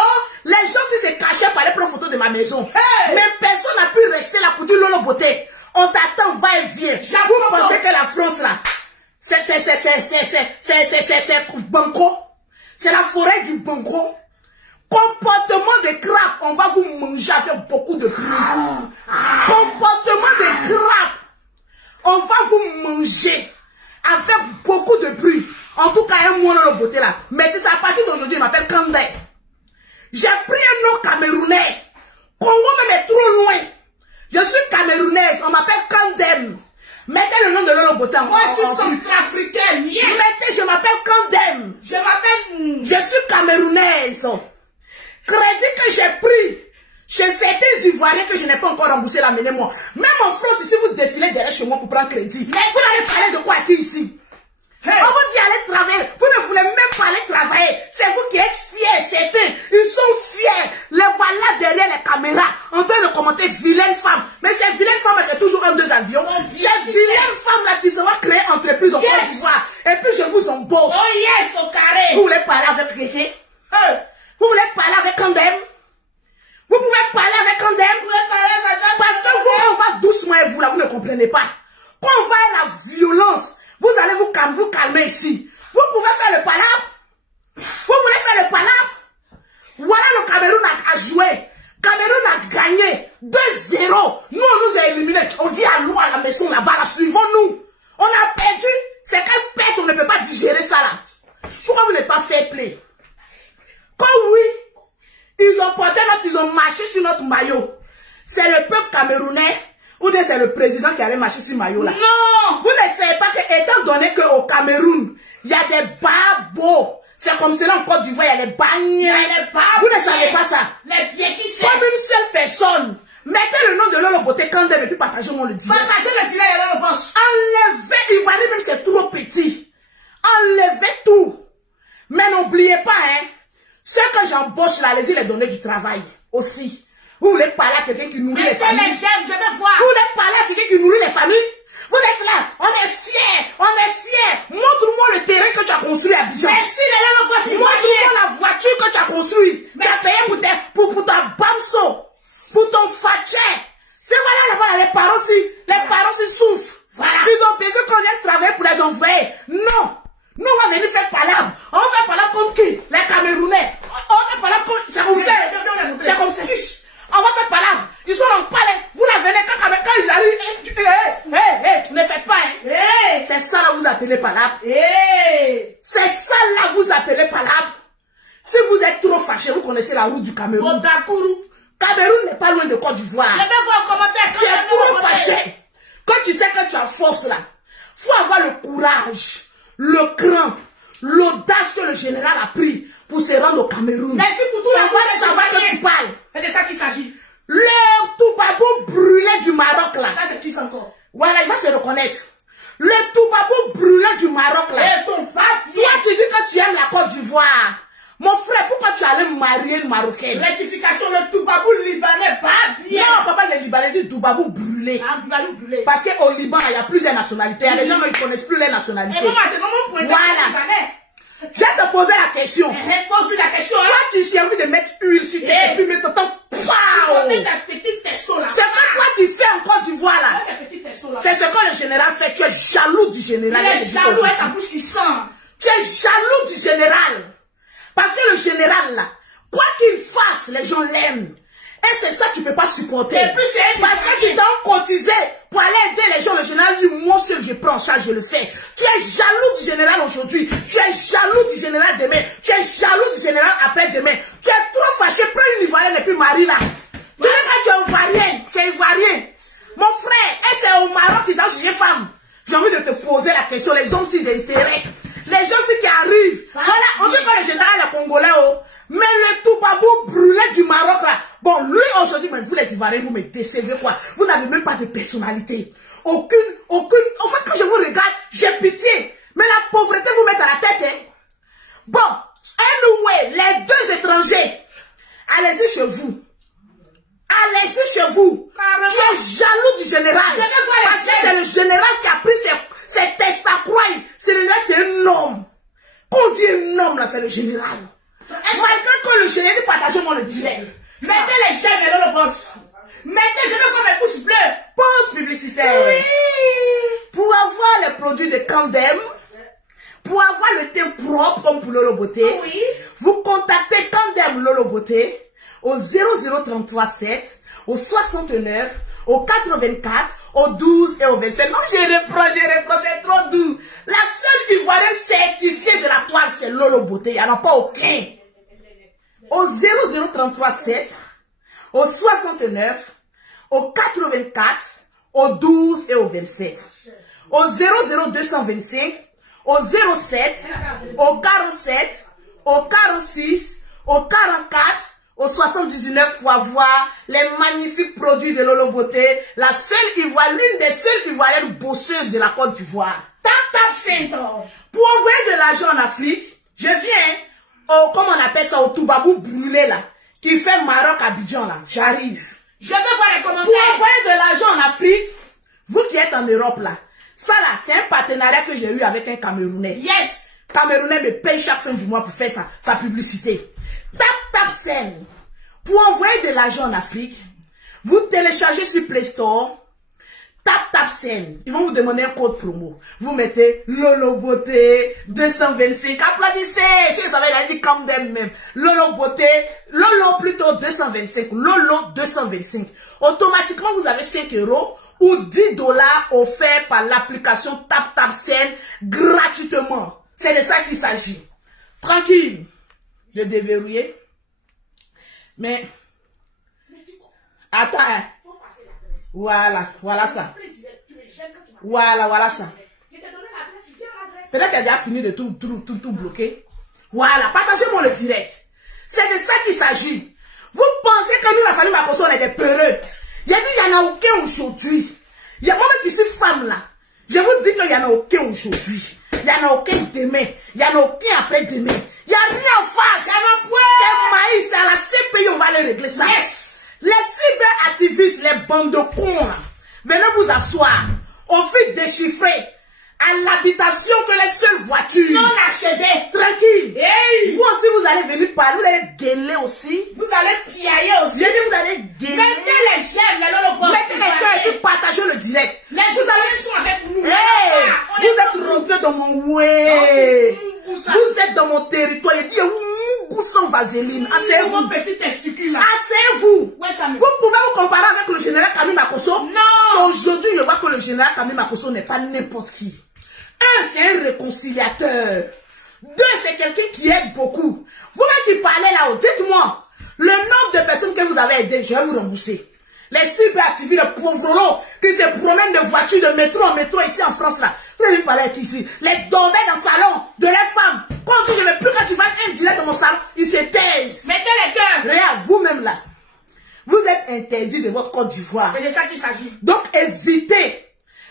Les gens si se cachaient pour aller prendre photo de ma maison. Hey! Mais personne n'a pu rester là pour dire Lolo Beauté. On t'attend, va et viens. Vous pensez que la France là, c'est Banco. C'est la forêt du Banco. Comportement de crabe, on va vous manger avec beaucoup de crabe. Comportement de crabe, on va vous manger avec beaucoup de bruit. En tout cas, un mot Lolo Beauté là. Mettez ça à partir d'aujourd'hui, il m'appelle Kandé. J'ai pris un nom camerounais. Congo même est trop loin. Je suis camerounaise, on m'appelle Kandem. Mettez le nom de Lolo Beauté. Moi, je suis centrafricaine. Yes. Mettez, je m'appelle Kandem. Je suis camerounaise. Crédit que j'ai pris chez certains Ivoiriens que je n'ai pas encore remboursé, l'amenez-moi. Même en France, ici, vous défilez derrière chez moi pour prendre crédit. Mais vous allez parler de quoi qui ici? Hey. On vous dit allez travailler. Vous ne voulez même pas aller travailler. C'est vous qui êtes fiers, certains. Ils sont fiers. Les voilà derrière les caméras en train de commenter vilaine femme. Mais ces vilaines femmes, c'est toujours un deux avions. Ces vilaines femmes-là qui se vont créer entreprise en Côte d'Ivoire. Et puis je vous embauche. Oh yes, au carré. Vous voulez parler avec quelqu'un? Vous voulez parler avec Kandem? Vous pouvez parler avec Kandem? Parce que vous, on va doucement et vous là, vous ne comprenez pas. Quand on va à la violence, vous allez vous calmer ici. Vous pouvez faire le palabre. Vous voulez faire le palabre? Voilà le Cameroun a joué. Cameroun a gagné 2-0. Nous, on nous a éliminés. On dit allons à la maison là-bas, là, suivons-nous. On a perdu. C'est quelle perte, on ne peut pas digérer ça là. Pourquoi vous n'êtes pas fair play? Quand oui, ils ont porté ils ont marché sur notre maillot. C'est le peuple camerounais ou bien c'est le président qui allait marcher sur le maillot là? Non! Vous ne savez pas que, étant donné qu'au Cameroun, il y a des babos. C'est comme cela en Côte d'Ivoire, il y a des bagnes. Vous ne savez pas ça? Les pieds qui sont. Comme une seule personne. Mettez le nom de Lolo Beauté Kandem et puis partagez-moi le direct. Partagez le direct de Lolo Boss. Enlevez, Ivoire même c'est trop petit. Enlevez tout. Mais n'oubliez pas, hein. Ceux que j'embauche là, allez-y les donner du travail aussi. Vous voulez parler à quelqu'un qui nourrit les familles? Je vais voir. Vous voulez parler à quelqu'un qui nourrit les familles? souffrent. Voilà. Ils ont besoin qu'on vienne travailler pour les envoyer. Non. Nous, on va venir faire palabre. On va faire palabre comme qui? Les Camerounais. On va faire palabre comme... C'est comme ça. C'est comme ça. On va faire palabre. Ils sont en palais. Vous la venez quand ils arrivent. Ne faites pas, hein. C'est ça là vous appelez palabre. C'est ça là vous appelez palabre. Si vous êtes trop fâché, vous connaissez la route du Cameroun. Cameroun n'est pas loin de Côte d'Ivoire. Je vais voir un commentaire. Tu es trop fâché. Quand tu sais que tu as force là, faut avoir le courage, le cran, l'audace que le général a pris pour se rendre au Cameroun. Merci pour tout. On va savoir que tu parles. C'est de ça qu'il s'agit. Le Toubabou brûlé du Maroc là. Ça c'est qui c'est encore? Voilà, il va se reconnaître. Le Toubabou brûlé du Maroc là. Et ton papier. Toi tu dis que tu aimes la Côte d'Ivoire. Mon frère, pourquoi tu allais marier une Marocaine? Rectification, le Toubabou libanais, pas bien. Non, papa, les Libanais disent Toubabou brûlé. Ah, Toubabou brûlé. Parce qu'au Liban, il y a plusieurs nationalités. Il y a des gens qui ne connaissent plus les nationalités. Et voilà. Je vais te poser la question. Pose-lui la question. Toi, tu servis de mettre huile sur tes et puis mettre ton c'est que toi tu fais en Côte d'Ivoire là. C'est ce que le général fait. Tu es jaloux du général. Il est jaloux et sa bouche qui sent. Tu es jaloux du général. Parce que le général là, quoi qu'il fasse, les gens l'aiment. Et c'est ça que tu ne peux pas supporter. Et plus parce que tu t'as cotisé pour aller aider les gens. Le général dit, moi seul je prends en charge, je le fais. Tu es jaloux du général aujourd'hui. Tu es jaloux du général demain. Tu es jaloux du général après-demain. Tu es trop fâché. Prends une Ivoirienne et puis marie là. Tu sais quand tu es Ivoirien, tu es Ivoirien. Mon frère, et c'est au Maroc qui danse chez femme. J'ai envie de te poser la question. Les hommes si d'intérêt. Les gens qui arrivent. Voilà, on dit que le général est congolais. Oh. Mais le Toubabou brûlé du Maroc là. Bon, lui aujourd'hui, mais vous les Ivoiriens, vous me décevez quoi. Vous n'avez même pas de personnalité. Aucune. En fait, quand je vous regarde, j'ai pitié. Mais la pauvreté vous met à la tête. Hein. Bon, anyway, les deux étrangers, allez-y chez vous. Allez-y chez vous. Tu es jaloux du général. Parce que c'est le général qui a pris ses testacroix. C'est un homme. Quand on dit un homme là, c'est le général. Malgré que le général dit partagez-moi le direct. Mettez les chaînes et le boss. Mettez, je veux faire mes pouces bleus. Pause publicitaire. Oui. Pour avoir les produits de Candem, pour avoir le teint propre comme pour Lolo Beauté, oui. Vous contactez Candem Lolo Beauté au 00337, au 69, au 84, au 12 et au 27. Non, je reprends, c'est trop doux. La seule Ivoirienne certifiée de la toile, c'est Lolo Beauté. Il n'y en a pas aucun. Au 00337, au 69, au 84, au 12 et au 27. Au 00225, au 07, au 47, au 46, au 44, au 79 pour avoir les magnifiques produits de Lolo Beauté, la seule Ivoirienne, l'une des seules Ivoiriennes bosseuses de la Côte d'Ivoire. Tap Center. Pour envoyer de l'argent en Afrique, je viens comme on appelle ça, au Toubabou brûlé là, qui fait Maroc Abidjan là, j'arrive. Je veux voir les commentaires. Pour envoyer de l'argent en Afrique, vous qui êtes en Europe là, ça là, c'est un partenariat que j'ai eu avec un Camerounais. Yes! Camerounais me paye chaque fin du mois pour faire sa publicité. Tap Sen. Pour envoyer de l'argent en Afrique, vous téléchargez sur Play Store, Tap Sen. Ils vont vous demander un code promo. Vous mettez Lolo Beauté 225. Applaudissez. Si vous savez, il a dit comme même. Lolo Beauté, Lolo plutôt 225. Lolo 225. Automatiquement, vous avez 5 € ou 10 $ offerts par l'application Tap Sen gratuitement. C'est de ça qu'il s'agit. Tranquille. De déverrouiller. Mais, attends. Voilà ça. Voilà ça. Peut-être qu'il a déjà fini de tout bloquer. Voilà, partagez-moi le direct. C'est de ça qu'il s'agit. Vous pensez que nous, la famille Makosso, on est des peureux. Il a dit qu'il n'y en a aucun aujourd'hui. Il y a moi qui suis femme là. Je vous dis qu'il n'y en a aucun aujourd'hui. Il n'y en a aucun demain. Il n'y en a aucun après-demain. Il n'y a rien en face. C'est maïs, c'est à la CPI, on va les régler ça. Yes. Les cyberactivistes, les bandes de cons, venez vous asseoir. On fait déchiffrer. à l'habitation que les seules voitures. Non achevées. Tranquille. Hey. Vous aussi, vous allez venir parler, vous allez gueuler aussi. Vous allez piailler aussi. J'ai dit, vous allez gueuler. Mettez les j'aime, mettez les cœurs et puis partagez le direct. Les Ivoiriens sont avec nous. Hey, vous êtes rentrés dans mon way. Vous êtes dans mon territoire. Il dit, vous goût sans vaseline. Asseyez-vous. Petit testicule là. Asseyez-vous. Ouais, ça me... Vous pouvez vous comparer avec le général Kami Makosso? Non. Aujourd'hui, je vois que le général Kami Makosso n'est pas n'importe qui. Un, c'est un réconciliateur. Deux, c'est quelqu'un qui aide beaucoup. Vous-même qui parlez là-haut, dites-moi, le nombre de personnes que vous avez aidées, je vais vous rembourser. Les cyberactivistes, les pauvres qui se promènent de voitures, de métro en métro ici en France là. Vous allez parler avec ici. Les dormeurs dans le salon de leurs femmes. Quand on dit je ne veux plus quand tu vas un direct dans mon salon, ils se taisent. Mettez les cœurs. Regarde, vous-même là, vous êtes interdit de votre Côte d'Ivoire. C'est de ça qu'il s'agit. Donc évitez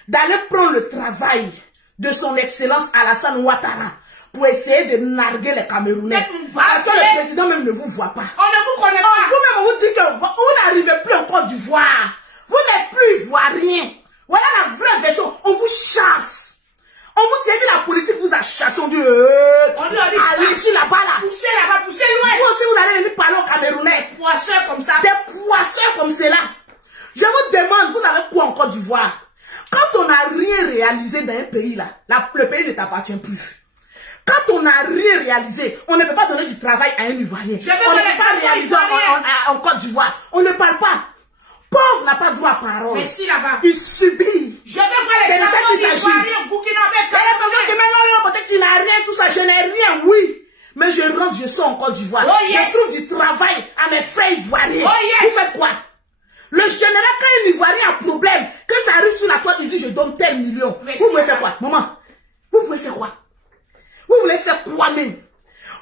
d'aller prendre le travail de son excellence Alassane Ouattara pour essayer de narguer les Camerounais. Parce que le président même ne vous voit pas. On ne vous connaît pas. Vous-même, on vous dit que vous n'arrivez plus en Côte d'Ivoire. Vous n'êtes plus ivoirien. Voilà la vraie version. On vous chasse. On vous dit que la politique vous a chassé. On dit, allez ici là-bas là. Poussez là-bas, poussez loin. Vous aussi, vous allez venir parler aux Camerounais. Poisseurs comme ça. Des poisseurs comme cela. Je vous demande, vous avez quoi en Côte d'Ivoire? Quand on n'a rien réalisé dans un pays là, le pays ne t'appartient plus. Quand on n'a rien réalisé, on ne peut pas donner du travail à un Ivoirien. On ne peut pas réaliser en Côte d'Ivoire. On ne parle pas. Pauvre n'a pas droit à parole. Mais si là-bas. Il subit. Je vais voir les c'est de ça qu'il s'agit. Peut-être que tu n'as rien, tout ça. Je n'ai rien, oui. Mais je rentre, je sors en Côte d'Ivoire. Oh, yes. Je trouve du travail à mes frères ivoiriens. Oh, yes. Vous faites quoi? Le général, quand un Ivoirien a un problème, que ça arrive sur la toile, il dit je donne tel million. Vous pouvez faire quoi? Maman, vous pouvez faire quoi? Vous voulez faire quoi même?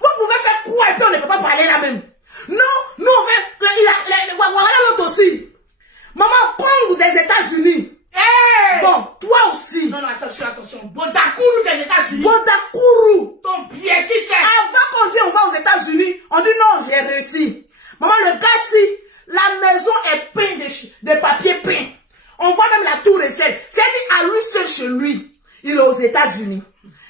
Vous pouvez faire quoi et puis on ne peut pas parler là même? Non, nous on fait... Voilà l'autre aussi. Maman, Congo des États-Unis. Hey! Bon, toi aussi. Non, non, attention, attention. Bodakourou des États-Unis. Bodakourou. Ton pied, qui c'est? Avant qu'on dise on va aux États-Unis, on dit non, j'ai réussi. Maman, le gars si, la maison est peinte de papier peint. On voit même la tour Eiffel. C'est-à-dire à lui seul chez lui. Il est aux États-Unis.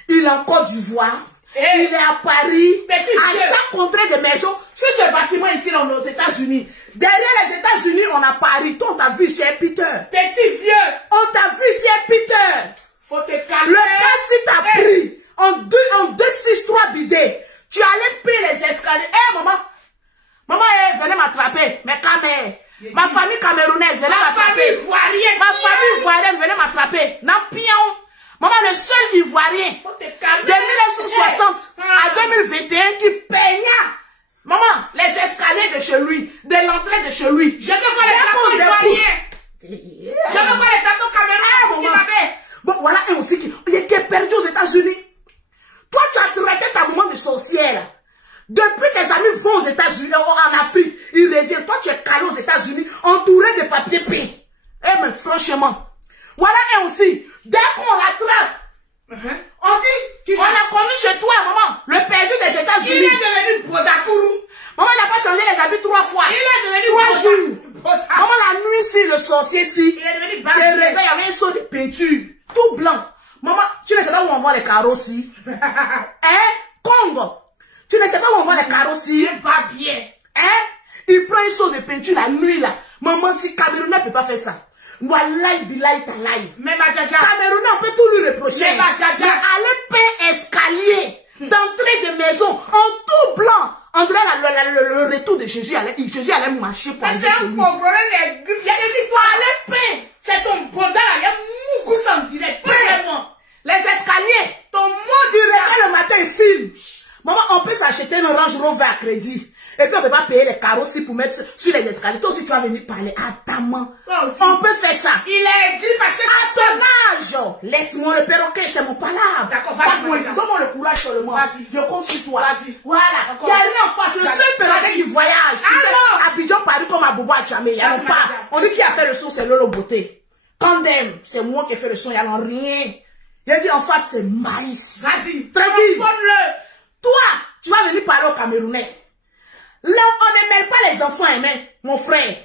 Il est en Côte d'Ivoire. Il est à Paris. À chaque contrée de maison. Sur ce bâtiment ici, on est aux États-Unis. Derrière les États-Unis, on a Paris. Toi, on t'a vu chez Peter. Petit vieux. On t'a vu chez Peter. Faut te calmer. Le gars, si t'as pris en 263 bidets, tu allais payer les escaliers. Hé, maman. Maman, venez m'attraper. Mais quand même. Ma famille camerounaise, venez m'attraper. Ma famille ivoirienne, venez m'attraper. Nampion. Maman, le seul Ivoirien de 1960 à 2021 qui peigna, maman, les escaliers de chez lui, de l'entrée de chez lui. Je veux voir les drapeaux ivoiriens. Je veux voir les drapeaux camerounais. Bon, voilà un aussi qui était perdu aux États-Unis. Toi, tu as traité ta maman de sorcière. Depuis tes amis vont aux États-Unis, en Afrique, ils reviennent. Toi, tu es calé aux États-Unis, entouré de papier peint. Eh, mais franchement, voilà un aussi. Dès qu'on l'attrape, on dit, on a connu chez toi, maman, le perdu des États-Unis. Il est devenu Bodakourou. Maman, il n'a pas changé les habits 3 fois. Il est devenu 3 jours. Maman, la nuit, si le sorcier, si, il est devenu se réveille, il y avait un seau de peinture, tout blanc. Maman, tu ne sais pas où on voit les carreaux si. Hein? Congo. Tu ne sais pas où on voit les carreaux si. Pas bien. Hein? Il prend un seau de peinture la nuit là. Maman, si Camerounais ne peut pas faire ça. Wallahi billahi talahi. Mais ma djaja. Camerounais, on peut tout lui reprocher. Mais ma djaja. Aller peindre escalier d'entrée de maison en tout blanc. On dirait le retour de Jésus. Jésus allait marcher pour aller chez lui. C'est un pauvre. Il y a des histoires. Allez peindre. C'est ton bonda là. Il y a Mougou sans direct. Les escaliers. Ton mot direct. Le matin, il filme. Maman, on peut s'acheter un Range Rover à crédit. Et puis on ne peut pas payer les carrosseries pour mettre sur les escaliers. Toi aussi, tu vas venir parler à ta main. On peut faire ça. Il est écrit parce que à ton âge. Laisse-moi le perroquet, c'est mon palabre. D'accord, vas-y. Donne-moi le courage seulement. Vas-y. Je compte sur toi. Vas-y. Voilà. Il n'y a rien en face. Le seul perroquet qui voyage. Alors. Abidjan, Paris, comme à Bobo à Tchamé. Il n'y a pas. On dit qui a fait le son, c'est Lolo Beauté. Condem, c'est moi qui ai fait le son, il n'y a rien. Il a dit en face, c'est maïs. Vas-y. Tranquille. Donne-le. Toi, tu vas venir parler aux Camerounais. Là, on ne mêle pas les enfants, hein, mon frère.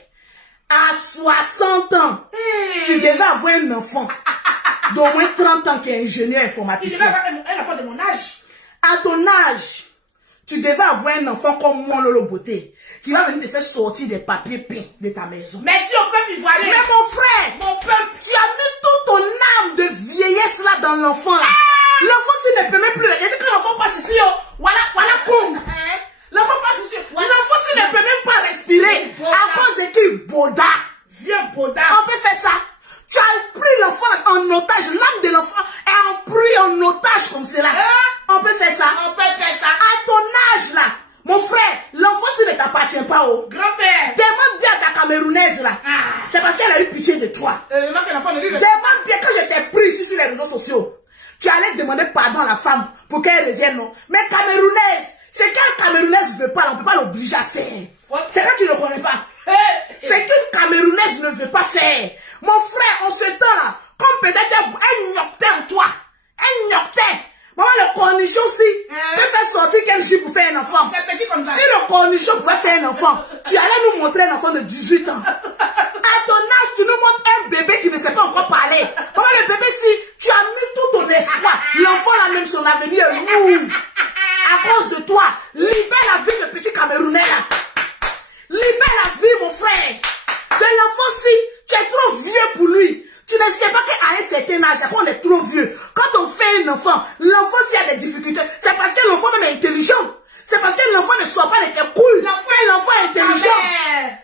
À 60 ans, tu devais avoir un enfant. d'au moins 30 ans qui est ingénieur informaticien. Il devait avoir un enfant de mon âge. À ton âge, tu devais avoir un enfant comme moi, Lolo Beauté, qui va venir te faire sortir des papiers peints de ta maison. Merci au peuple ivoirien. Mais mon frère, Mon peuple. tu as mis toute ton âme de vieillesse là dans l'enfant. L'enfant s'il ne peut même plus. Il dit que l'enfant passe ici, voilà comme. L'enfant passe ici. L'enfant s'il ne peut même pas respirer. À cause de qui? Boda. Vieux Boda. On peut faire ça. Tu as pris l'enfant en otage. L'âme de l'enfant est pris en otage comme cela. On peut faire ça. On peut faire ça. À ton âge là, mon frère, l'enfant s'il ne t'appartient pas. Grand-père. Demande bien à ta Camerounaise là. C'est parce qu'elle a eu pitié de toi. Demande bien quand je t'ai pris ici sur les réseaux sociaux. Tu allais demander pardon à la femme pour qu'elle revienne, non? Mais Camerounaise, c'est qu'un Camerounaise ne veut pas, on ne peut pas l'obliger à faire. C'est quand tu ne le connais pas. C'est qu'une Camerounaise ne veut pas faire. Mon frère, en ce temps-là, comme peut-être un nyoctin en toi, un nyoctin. Maman, le cornichon aussi, peut faire sortir quel jour pour faire un enfant. C'est petit comme ça. Si le cornichon pouvait faire un enfant, tu allais nous montrer un enfant de 18 ans. À ton âge, tu nous montres un bébé qui ne sait pas encore parler. Maman, le bébé, si tu as mis tout ton espoir, l'enfant là même, son avenir est lourd. À cause de toi, libère la vie de petit Camerounais là. Libère la vie, mon frère. De l'enfant, si tu es trop vieux pour lui. Tu ne sais pas qu'à un certain âge, quand on est trop vieux, quand on fait un enfant, l'enfant s'il y a des difficultés, c'est parce que l'enfant même est intelligent. C'est parce que l'enfant ne sort pas de tes couilles. L'enfant est intelligent.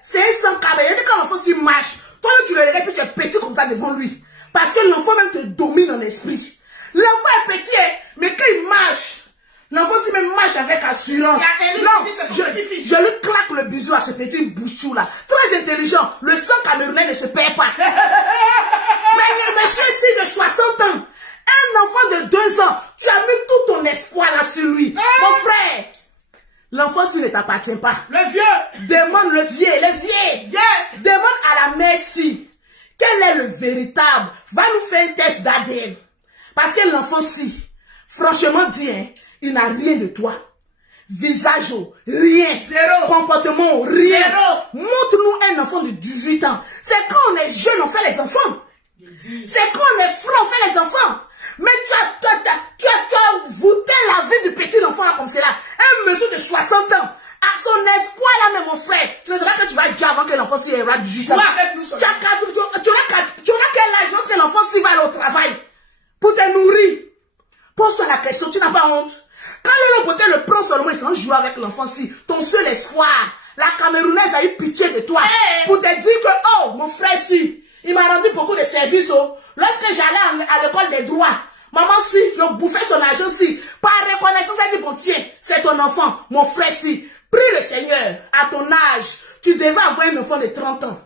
C'est un sans cabelle. Quand l'enfant s'il marche, toi tu le regardes puis tu es petit comme ça devant lui. Parce que l'enfant même te domine en esprit. L'enfant est petit, mais quand il marche, l'enfant s'il même marche avec assurance. Non, je lui claque le bisou à ce petit bouchou là. Très intelligent. Le sang camerounais ne se perd pas. Mais le monsieur ici de 60 ans, un enfant de 2 ans, tu as mis tout ton espoir là sur lui. Mon frère, l'enfant s'il ne t'appartient pas. Le vieux. Demande le vieux. Demande à la mère si, quel est le véritable. Va nous faire un test d'ADN. Parce que l'enfant si, franchement dit, hein, il n'a rien de toi. Visage, rien. Zéro. Comportement, rien. Zéro. Montre-nous un enfant de 18 ans. C'est quand on est jeune, on fait les enfants. C'est quand on est franc, on fait les enfants. Mais tu as voûté la vie du petit enfant là comme cela. Un monsieur de 60 ans. À son espoir là, mais mon frère. Tu ne sais pas que tu vas dire avant que l'enfant s'y ira 18 ans. Tu auras quel âge lorsque l'enfant s'y va aller au travail pour te nourrir? Pose-toi la question, tu n'as pas honte. Quand le Beauté le prend seulement, il s'en joue avec l'enfant si. Ton seul espoir. La Camerounaise a eu pitié de toi. Pour te dire que, oh, mon frère si. Il m'a rendu beaucoup de services. Oh. Lorsque j'allais à l'école des droits, maman si, je bouffais son argent si. Par reconnaissance, elle dit, bon tiens, c'est ton enfant, mon frère si. Prie le Seigneur, à ton âge, tu devais avoir un enfant de 30 ans.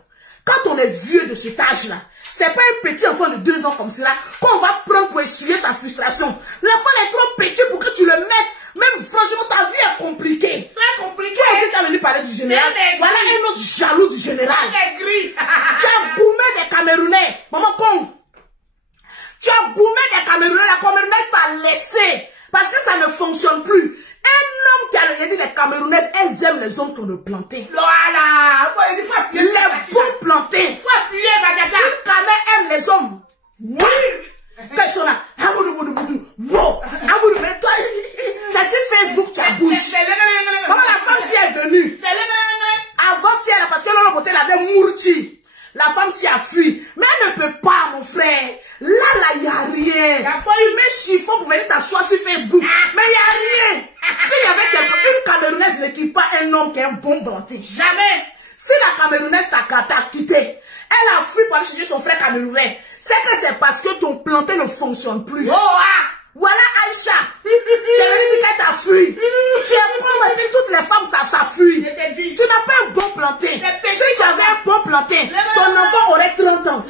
Quand on est vieux de cet âge-là, c'est pas un petit enfant de 2 ans comme cela qu'on va prendre pour essuyer sa frustration. L'enfant est trop petit pour que tu le mettes. Même franchement, ta vie est compliquée. Très compliqué. Toi aussi, tu as venu parler du général. Voilà un autre jaloux du général. Tu as boumé des Camerounais. Maman con. Tu as boumé des Camerounais. La Camerounaise t'a laissé. Parce que ça ne fonctionne plus. Un homme qui a dit les Camerounaises, elles aiment les hommes qu'on a plantés. Voilà. Il faut appuyer. Les bons plantés. Il faut appuyer, Madiaja. Une Cameroun aime les hommes. Oui. Qu'est-ce qu'on a? Wow. Mais toi, c'est sur Facebook, tu as bouche. Comment la femme s'y est venue? Avant-hier, parce que Lolo Beauté l'avait mourti. La femme s'y a fui. Mais elle ne peut pas, mon frère. Là, il n'y a rien. Tu mets chiffon pour venir t'asseoir sur Facebook. Mais il n'y a rien. S'il y avait quelqu'un, une Camerounaise ne quitte pas un homme qui est un bon planté. Jamais. Si la Camerounaise t'a quitté, elle a fui pour aller chercher son frère camerounais. C'est que c'est parce que ton planté ne fonctionne plus. Oh, ah. Voilà Aïcha. Tu avais dit qu'elle t'a fui. Tu es comme toutes les femmes, ça fuit. Tu n'as pas un bon planté. Si tu avais un bon planté, ton enfant aurait 30 ans.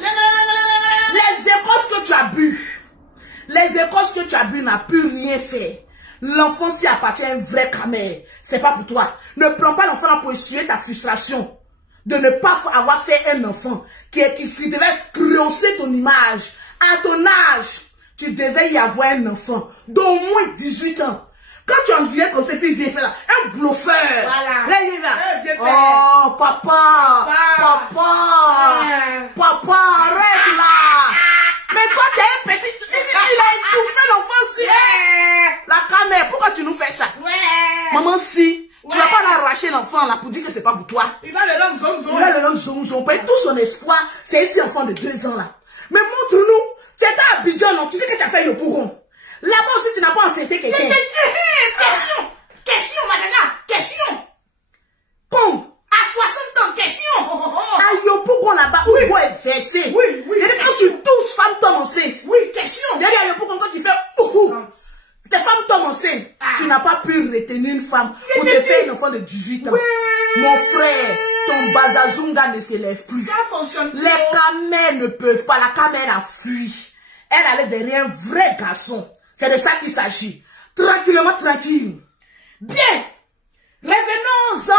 Les écorces que tu as bu, n'a pu rien faire. L'enfant s'y appartient à un vrai camère. C'est pas pour toi. Ne prends pas l'enfant là pour essuyer ta frustration. De ne pas avoir fait un enfant qui devait rehausser ton image. À ton âge, tu devais y avoir un enfant d'au moins 18 ans. Quand tu en viens comme ça, puis il vient faire là, un bluffeur. Voilà. Là, il va. Oh, papa, arrête là. Mais toi, tu es un petit... Il a étouffé l'enfant si. La caméra, pourquoi tu nous fais ça? Maman, si. Tu vas pas l'arracher l'enfant là pour dire que c'est pas pour toi. Il va le nom zong zong. Il va le nom zong zong. Tout son espoir, c'est ici enfant de 2 ans là. Mais montre-nous. Tu étais à Abidjan, non? Tu dis que tu as fait le pourron. Là-bas aussi, tu n'as pas enceinté quelqu'un. Question. Question, madame. Question. Comme à 60 ans, question. À Yopougon là-bas, où il est versé. Oui. Quand tu touches femme tombe enceinte. Oui, question. Derrière Yopougon, quand tu fais tes femmes tombent enceintes. Tu n'as pas pu retenir une femme pour te faire un enfant de 18 ans. Oui. Mon frère, ton bazazunga ne s'élève plus. Ça fonctionne. Les camels ne peuvent pas. La camel a fui. Elle allait derrière un vrai garçon. C'est de ça qu'il s'agit. Tranquillement, tranquille. Bien. Revenons-en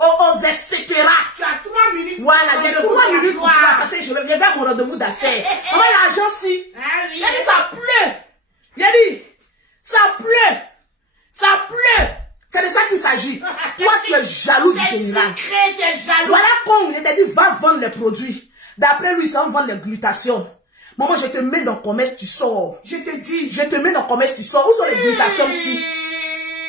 aux estéqueras. Tu as 3 minutes. Voilà, j'ai 3 minutes pour toi parce que je vais à mon rendez-vous d'affaires. On va l'argent si. Il a dit ça pleut. Il a dit ça pleut. Ça pleut. C'est de ça qu'il s'agit. Toi, tu es jaloux du général. Tu es jaloux. Voilà comme il t'a dit, va vendre les produits. D'après lui, ça va vendre les glutations. Maman, je te mets dans le commerce, tu sors. Je te dis. Je te mets dans le commerce, tu sors. Où sont les glutations ici?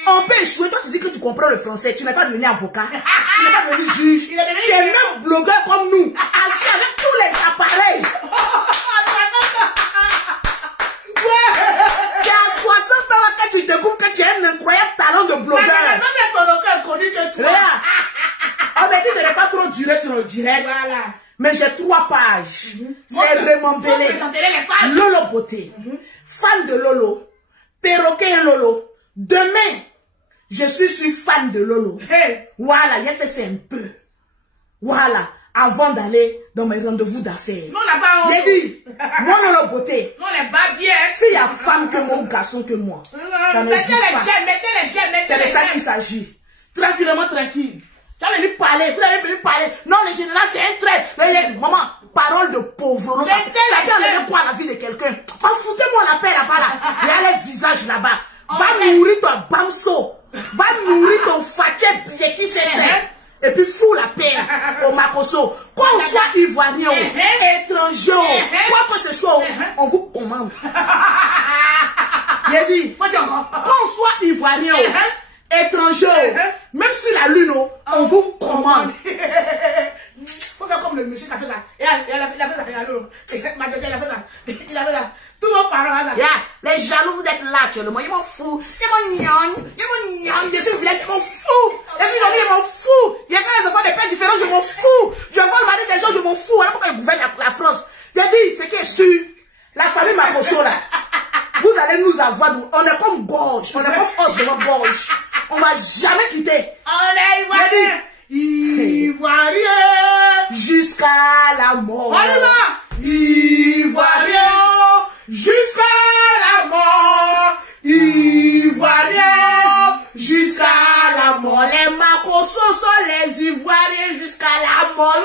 On peut échouer. Toi, tu dis que tu comprends le français. Tu n'es pas devenu avocat. Tu n'es pas devenu juge. Tu es même blogueur comme nous. Assis avec tous les appareils. C'est à 60 ans que tu découvres que tu as un incroyable talent de blogueur. On m'a dit de ne pas trop durer sur le direct. Voilà. Mais j'ai 3 pages. C'est Raymond Bélé. Lolo Beauté. Fan de Lolo. Perroquet et Lolo. Demain, je suis fan de Lolo. Hey. Voilà, j'ai fait ça un peu. Voilà, avant d'aller dans mes rendez-vous d'affaires. Non, là-bas, j'ai dit, moi, Lolo Beauté. Non, les bas bien. S'il y a femme que moi ou garçon que moi, ça n'existe pas. Mettez les gemmes. C'est de ça qu'il s'agit. Tranquillement, tranquille. Tu as venu parler, vous avez venu parler. Non, le général, c'est un trait. Maman, parole de pauvre. Ça peut enlever quoi à la vie de quelqu'un? Foutez-moi la paix là-bas, là. Il y a les visages là-bas. Va nourrir ton bamso. Va nourrir ton faché billet qui c'est. Et puis fous la paix au Makoso. Qu'on soit ivoirien, étranger, quoi que ce soit, on vous commande. Il a dit, qu'on soit ivoirien, étranger, même sur la lune, on vous commande. Faut faire comme le monsieur qui a fait ça. Il a fait ça. Il a fait ça. Tout le monde parle à ça. Les jaloux, vous êtes là actuellement. Ils m'en foutent. Ils m'en gnang. Je suis village, ils m'en foutent. Ils m'en foutent. Il y a fait les enfants des pères différents, je m'en fous. Je vois le mari des gens, je m'en fous. Alors pourquoi ils gouvernent la France? J'ai dit, c'est qui est sûr. La famille Makoso là. Vous allez nous avoir. On est comme gorge. On est comme os de votre gorge. On va jamais quitter. On est ivoirien. Ivoirien. Jusqu'à la mort. On y va. Ivoirien. Jusqu'à la mort. Ivoirien. Jusqu'à la mort. Les Makoso sont les Ivoiriens jusqu'à la mort.